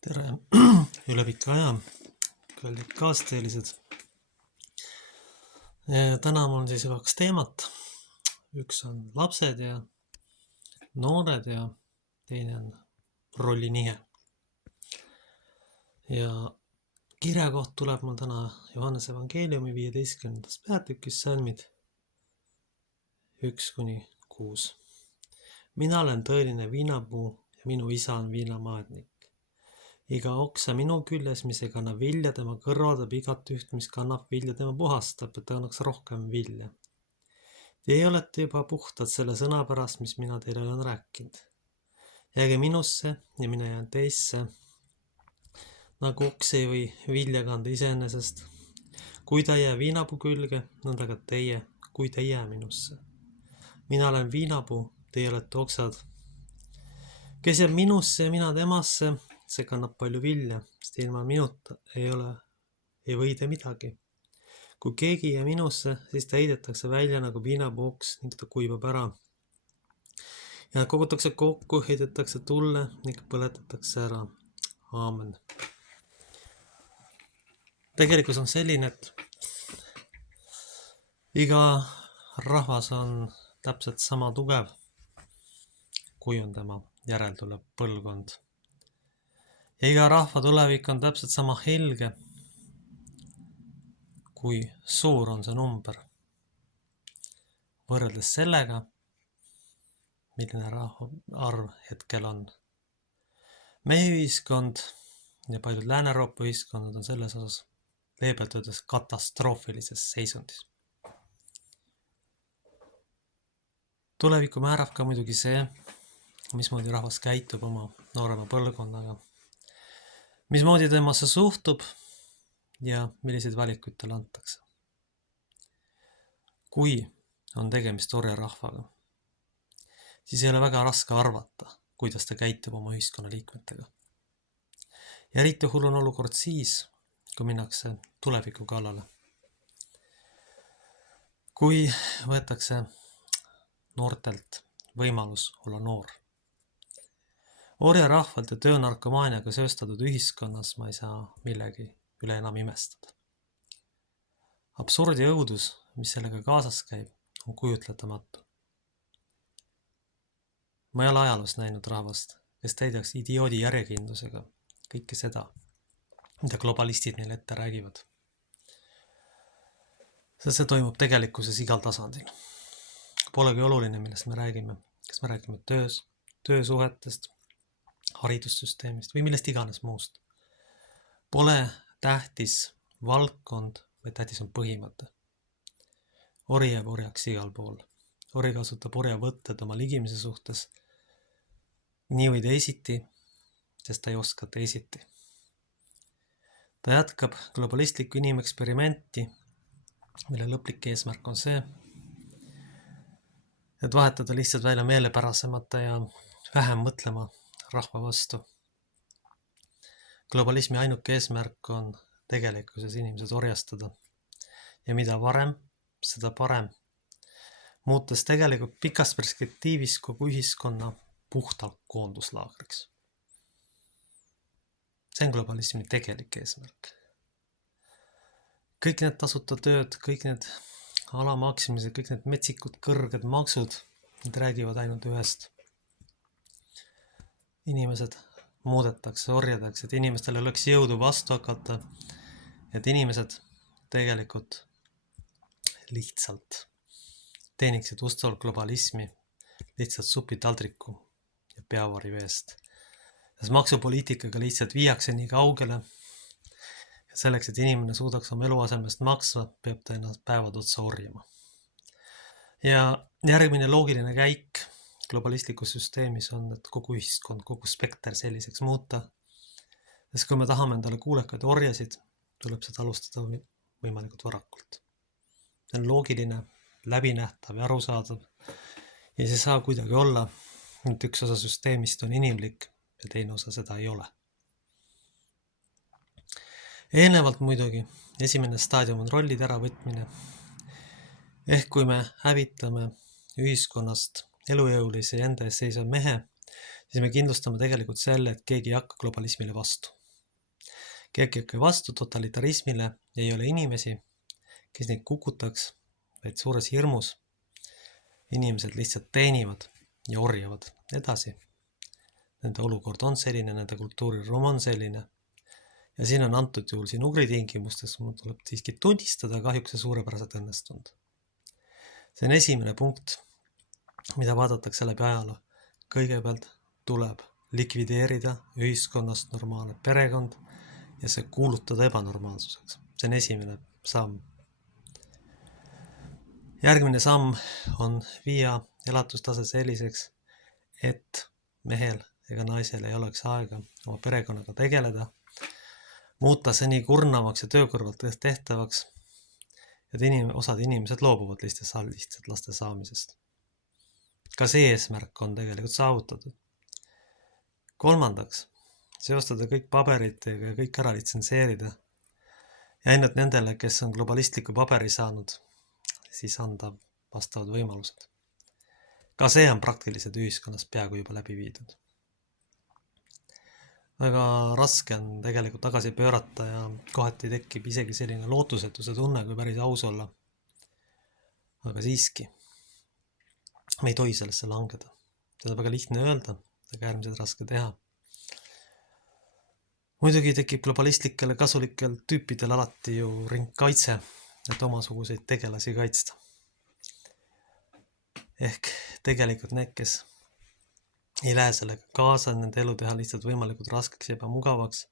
Tere üle pika aja, kallid kaasteelised. Täna mul on siis kaks teemat. Üks on lapsed ja noored ja teine on rollinihe. Ja kirjakoht tuleb mul täna Johannese evangeeliumi 15. peatükis salmid 1-6. Mina olen tõeline viinapuu ja minu isa on viinamaadnik. Iga oksa minu küljes, mis ei kanna vilja, tema kõrvaldab igat üht, mis kannab vilja, tema puhastab, et ta annaks rohkem vilja. Teie olete juba puhtad selle sõna pärast, mis mina teile olen rääkinud. Jääge minusse ja mina jään teisse. Nagu oks ei või vilja kanda iseenesest. Kui ta ei jää viinapuu külge, nõnda ka teie, kui te ei jää minusse. Mina olen viinapuu, teie olete oksad. Kes jääb minusse ja mina temasse, see kannab palju vilja, sest ilma minuta ei või te midagi. Kui keegi jää minusse, siis ta heidetakse välja nagu viinapooks ning ta kuivab ära. Ja kogutakse kokku, heidetakse tulle ning põletatakse ära. Aamen. Tegelikkus on selline, et iga rahvas on täpselt sama tugev, kui on tema järeltulev põlvkond. Ja iga rahva tulevik on täpselt sama helge, kui suur on see number. Võrreldes sellega, milline rahvaarv hetkel on. Meie ühiskond ja paljud Lääne-Euroopa ühiskonnad on selles osas leebelt öeldes katastroofilises seisundis. Tulevikku määrab ka muidugi see, mismoodi rahvas käitub oma noorema põlvkonnaga. Mismoodi temasse suhtub ja milliseid valikuid talle antakse. Kui on tegemist orjarahvaga, siis ei ole väga raske arvata, kuidas ta käitub oma ühiskonna liikmetega. Ja eriti hull on olukord siis, kui minnakse tuleviku kallale. Kui võetakse noortelt võimalus olla noor. Orjarahvalt ja töönarkomaaniaga sööstatud ühiskonnas ma ei saa millegi üle enam imestada. Absurd ja õudus, mis sellega kaasas käib, on kujutletamatu. Ma ei ole ajaloos näinud rahvast, kes täidaks idioodi järjekindlusega kõike seda, mida globalistid neile ette räägivad. See toimub tegelikkuses igal tasandil. Polegi oluline, millest me räägime. Kas me räägime töösuhetest, haridussüsteemist või millest iganes muust. Pole tähtis valdkond, vaid tähtis on põhimõte. Ori jääb orjaks igal pool. Ori kasutab orjavõtted oma ligimise suhtes nii või teisiti, sest ta ei oska teisiti. Ta jätkab globalistlikku inimeksperimenti, mille lõplik eesmärk on see, et vahetada lihtsalt välja meelepärasemate ja vähem mõtlema rahva vastu. Globalismi ainuke eesmärk on tegelikkuses inimesed orjastada. Ja mida varem, seda parem. Muutes tegelikult pikas perspektiivis kogu ühiskonna puhtalt koonduslaagriks. See on globalismi tegelik eesmärk. Kõik need tasuta tööd, kõik need alamaksimised, kõik need metsikud kõrged maksud, need räägivad ainult ühest. Inimesed muudetakse orjadeks, et inimestel oleks jõudu vastu hakata, et inimesed tegelikult lihtsalt teeniksid ustavalt globalismi, lihtsalt supitaldriku ja peavari veest. Sest maksupoliitikaga lihtsalt viiakse nii kaugele, et selleks, et inimene suudaks oma eluasemest maksa, peab ta ennast päevad otsa orjama. Ja järgmine loogiline käik globalistlikus süsteemis on, et kogu ühiskond, kogu spekter selliseks muuta. Sest kui me tahame endale kuulekaid orjasid, tuleb seda alustada võimalikult varakult. See on loogiline, läbinähtav ja arusaadav. Ja see saa kuidagi olla, et üks osa süsteemist on inimlik ja teine osa seda ei ole. Eelnevalt muidugi, esimene staadium on rollide äravõtmine. Ehk kui me hävitame ühiskonnast elujõulise ja enda ees seisva mehe, siis me kindlustame tegelikult selle, et keegi ei hakka globalismile vastu. Keegi ei hakka vastu totalitarismile, ei ole inimesi, kes neid kukutaks, vaid suures hirmus inimesed lihtsalt teenivad ja orjavad edasi. Nende olukord on selline, nende kultuuriruum on selline. Ja siin on antud juhul siin Ugri tingimustes, mul tuleb siiski tunnistada kahjuks see suurepäraselt õnnestunud. See on esimene punkt, mida vaadatakse läbi ajaloo. Kõigepealt tuleb likvideerida ühiskonnast normaalne perekond ja see kuulutada ebanormaalsuseks. See on esimene samm. Järgmine samm on viia elatustase selliseks, et mehel ega naisel ei oleks aega oma perekonnaga tegeleda, muuta see nii kurnavaks ja töökõrvalt tehtavaks, et osad inimesed loobuvad lihtsalt laste saamisest. Ka see eesmärk on tegelikult saavutatud. Kolmandaks, seostada kõik paberitega ja kõik ära litsenseerida ja ainult nendele, kes on globalistliku paberi saanud, siis anda vastavad võimalused. Ka see on praktiliselt ühiskonnas peaaegu juba läbi viidud. Väga raske on tegelikult tagasi pöörata ja kohati tekib isegi selline lootusetuse tunne, kui päris aus olla. Aga siiski, me ei tohi sellesse langeda. Seda on väga lihtne öelda, aga äärmiselt raske teha. Muidugi tekib globalistlikele kasulikel tüüpidel alati ju ringkaitse, et omasuguseid tegelasi kaitsta. Ehk tegelikult need, kes ei lähe sellega kaasa, nende elu teha lihtsalt võimalikult raskeks ja ebamugavaks.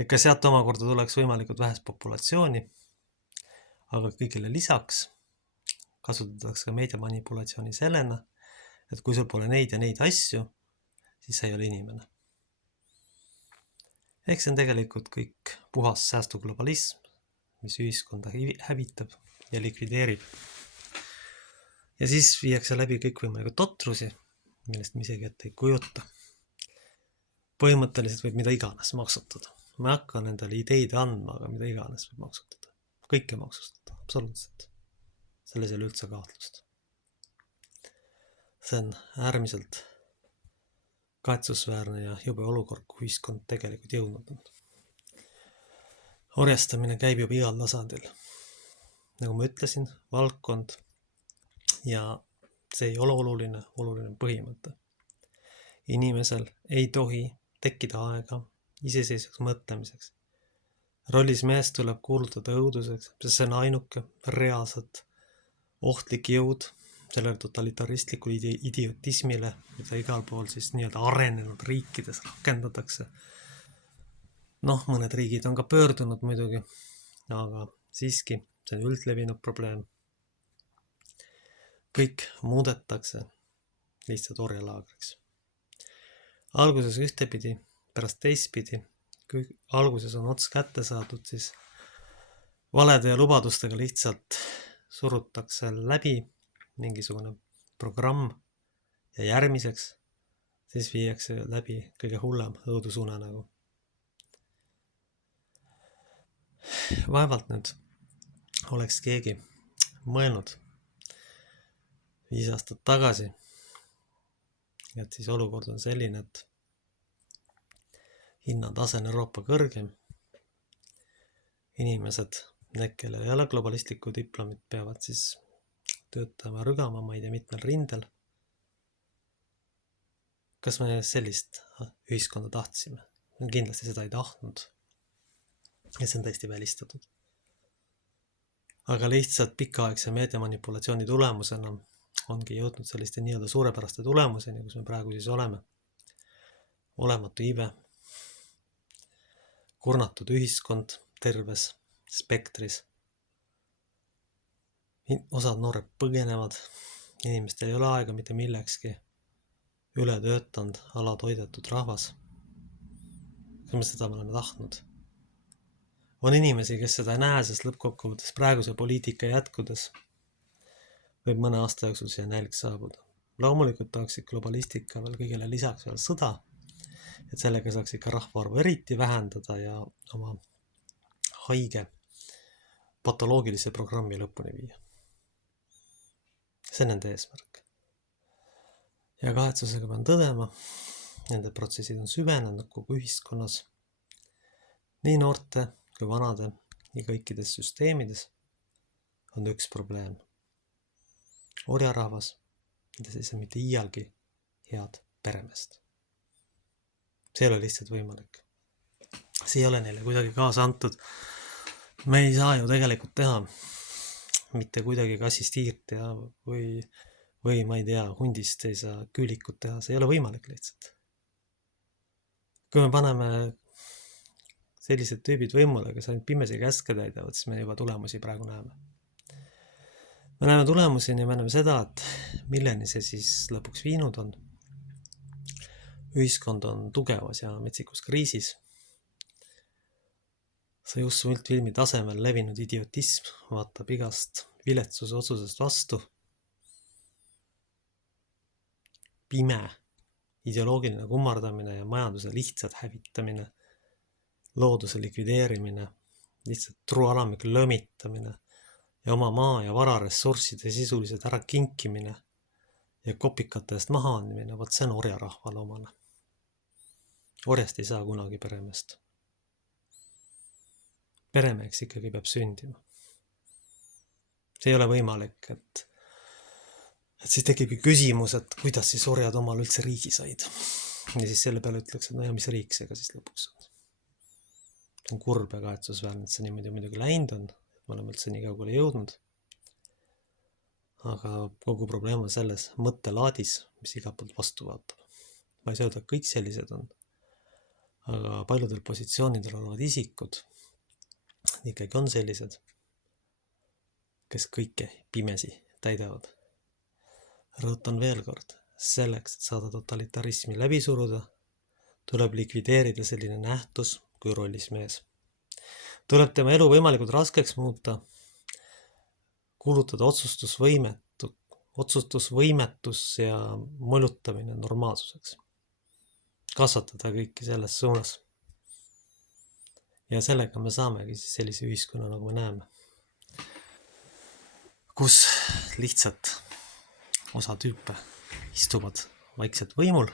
Et ka sealt omakorda tuleks võimalikult vähest populatsiooni, aga kõigile lisaks kasutatakse ka meediamanipulatsiooni sellena, et kui sul pole neid ja neid asju, siis sa ei ole inimene. Ehk see on tegelikult kõik puhas säästuglobalism, mis ühiskonda hävitab ja likvideerib. Ja siis viiakse läbi kõikvõimalikud totrusi, millest me isegi ette ei kujuta. Põhimõtteliselt võib mida iganes maksutada. Ma ei hakka nendele ideid andma, aga mida iganes võib maksutada. Kõike maksustada, absoluutselt. Selles ei ole üldse kahtlust. See on äärmiselt kahetsusväärne ja jube olukord, kui ühiskond tegelikult jõudnud on. Orjastamine käib juba igal tasandil. Nagu ma ütlesin, valdkond ja see ei ole oluline põhimõte. Inimesel ei tohi tekkida aega iseseisvaks mõtlemiseks. Rollis mees tuleb kuulutada õuduseks, sest see on ainuke reaalselt ohtlik jõud sellele totalitaristlikule idiotismile, mida igal pool siis nii-öelda arenenud riikides rakendatakse. Mõned riigid on ka pöördunud muidugi, aga siiski see on üldlevinud probleem. Kõik muudetakse lihtsalt orjalaagriks. Alguses ühtepidi, pärast teistpidi, kui alguses on ots kätte saadud, siis valede ja lubadustega lihtsalt surutakse läbi mingisugune programm ja järgmiseks siis viiakse läbi kõige hullem õudusunenägu. Vaevalt nüüd oleks keegi mõelnud 5 aastat tagasi, et siis olukord on selline, et hinnatase on Euroopa kõrgem. Inimesed, need, kellel ei ole globalistlikku diplomit, peavad siis töötama rügama, ma ei tea, mitmel rindel. Kas me sellist ühiskonda tahtsime? Kindlasti seda ei tahtnud. Ja see on täiesti välistatud. Aga lihtsalt pikaaegse meediamanipulatsiooni tulemusena ongi jõudnud selliste nii-öelda suurepäraste tulemuseni, kus me praegu siis oleme. Olematu iive, kurnatud ühiskond terves spektris. Osad noored põgenevad, inimestel ei ole aega mitte millekski, ületöötanud, alatoidetud rahvas. Kas me seda oleme tahtnud? On inimesi, kes seda ei näe, sest lõppkokkuvõttes praeguse poliitika jätkudes võib mõne aasta jooksul siia nälg saabuda. Loomulikult tahaksid globalistika veel kõigele lisaks veel sõda, et sellega saaks ikka rahvaarvu eriti vähendada ja oma haige patoloogilise programmi lõpuni viia. See on nende eesmärk. Ja kahetsusega pean tõdema, nende protsessid on süvenenud kogu ühiskonnas, nii noorte kui vanade ja kõikides süsteemides on üks probleem. Orjarahvas, mida siis on mitte iialgi head peremeest. See ei ole lihtsalt võimalik. See ei ole neile kuidagi kaasa antud. Me ei saa ju tegelikult teha mitte kuidagi kassist hiirt teha või ma ei tea, hundist ei saa küülikut teha, see ei ole võimalik lihtsalt. Kui me paneme sellised tüübid võimule, kes ainult pimesi käske täidavad, siis me juba tulemusi praegu näeme. Me näeme tulemusi ja me näeme seda, et milleni see siis lõpuks viinud on. Ühiskond on tugevas ja metsikus kriisis. See just multfilmi tasemel levinud idiotism vaatab igast viletsuse otsusest vastu. Pime, ideoloogiline kummardamine ja majanduse lihtsalt hävitamine, looduse likvideerimine, lihtsalt trualamik lömitamine ja oma maa ja vararessursside sisuliselt ära kinkimine ja kopikate eest maha andmine, vaat see on orjarahvale omane. Orjast ei saa kunagi peremeest. Peremeheks ikkagi peab sündima. See ei ole võimalik, et siis tekibki küsimus, et kuidas siis orjad omal üldse riigi said. Ja siis selle peale ütleks, et no ja mis riik seega siis lõpuks on. See on kurb ja kahetsusväärne, et see niimoodi muidugi läinud on. Me oleme üldse nii kaugele jõudnud. Aga kogu probleem on selles mõttelaadis, mis igalt poolt vastu vaatab. Ma ei saa öelda, et kõik sellised on. Aga paljudel positsioonidel olevad isikud ikkagi on sellised, kes kõike pimesi täidavad. Rõhutan veel kord, selleks, et saada totalitarismi läbi suruda, tuleb likvideerida selline nähtus kui rollismees. Tuleb tema elu võimalikult raskeks muuta, kuulutada otsustusvõimetus ja mõlutamine normaalsuseks. Kasvatada kõiki selles suunas. Ja sellega me saamegi siis sellise ühiskonna, nagu me näeme. Kus lihtsalt osa tüüpe istuvad vaikselt võimul,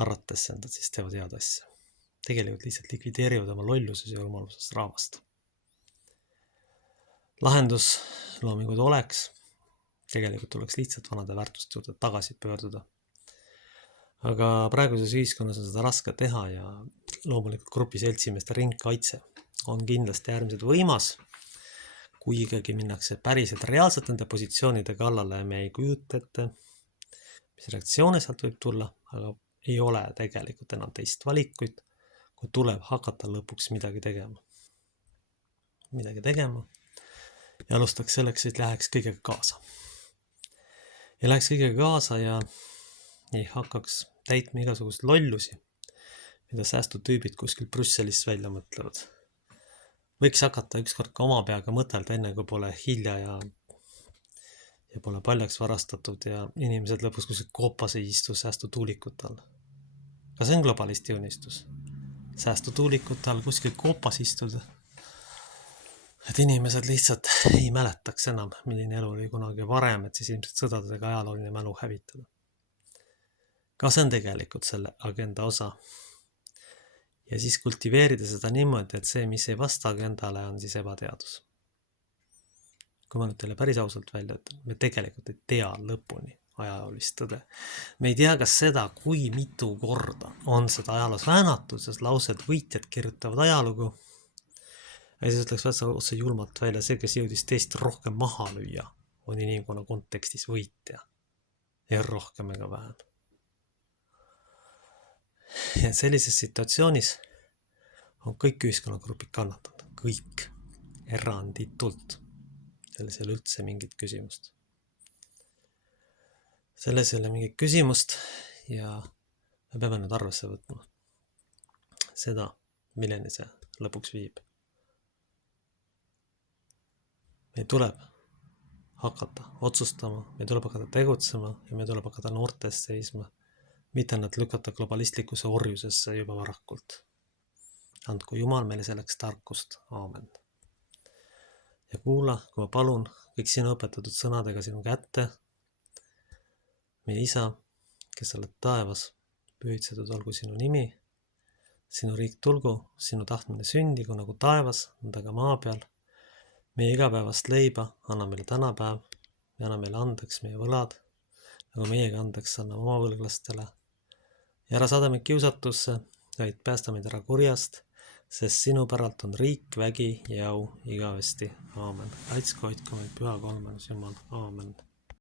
arvates endad siis teevad head asja. Tegelikult lihtsalt likvideerivad oma lolluses ja rumalusest rahvast. Lahendus loominguid oleks, tegelikult tuleks lihtsalt vanade väärtuste juurde tagasi pöörduda. Aga praeguses ühiskonnas on seda raske teha ja loomulikult grupi seltsimeeste ringkaitse on kindlasti äärmiselt võimas, kui ikkagi minnakse päriselt reaalselt nende positsioonide kallale ja me ei kujuta ette, mis reaktsioone sealt võib tulla, aga ei ole tegelikult enam teist valikuid, kui tuleb hakata lõpuks midagi tegema. Ja alustaks selleks, et läheks kõigega kaasa. Ja läheks kõigega kaasa ja ei hakkaks täitma igasugust lollusi, mida säästutüübid kuskil Brüsselist välja mõtlevad. Võiks hakata ükskord ka oma peaga mõtelda, enne kui pole hilja ja pole paljaks varastatud ja inimesed lõpus kuskil koopas ei istu säästutuulikute all. Ka see on globalisti unistus. Säästutuulikute all kuskil koopas istuda. Et inimesed lihtsalt ei mäletaks enam, milline elu oli kunagi varem, et siis ilmselt sõdadega ajalooline mälu hävitada. Ka see on tegelikult selle agenda osa. Ja siis kultiveerida seda niimoodi, et see, mis ei vasta agendale, on siis ebateadus. Kui ma nüüd teile päris ausalt välja ütlen, me tegelikult ei tea lõpuni ajaloolist tõde. Me ei tea ka seda, kui mitu korda on seda ajaloos väänatud, sest laused võitjad kirjutavad ajalugu. Ja siis ütleks otse julmalt välja, see, kes jõudis teist rohkem maha lüüa, on inimkonna kontekstis võitja. Ja rohkem ega vähem. Ja sellises situatsioonis on kõik ühiskonnagrupid kannatanud. Kõik. Eranditult. Selles ei ole üldse mingit küsimust. Selles ei ole mingit küsimust ja me peame nüüd arvesse võtma seda, milleni see lõpuks viib. Meil tuleb hakata otsustama, meil tuleb hakata tegutsema ja meil tuleb hakata noortest seisma. Mitte nad lükata globalistlikuse orjusesse juba varakult. Andku Jumal meile selleks tarkust. Aamen. Ja kuula, kui ma palun kõik sinu õpetatud sõnadega sinu kätte. Meie isa, kes oled taevas, pühitsetud olgu sinu nimi, sinu riik tulgu, sinu tahtmine sündigu nagu taevas, nõnda ka maa peal. Meie igapäevast leiba anna meile tänapäev ja anna meile andeks meie võlad, nagu meiegi andeks anname oma võlglastele. Ja ära saada meid kiusatusse, vaid päästa meid ära kurjast, sest sinu päralt on riik, vägi ja au igavesti. Aamen. Kaitsku, hoidku meid püha kolmanus Jumal. Aamen.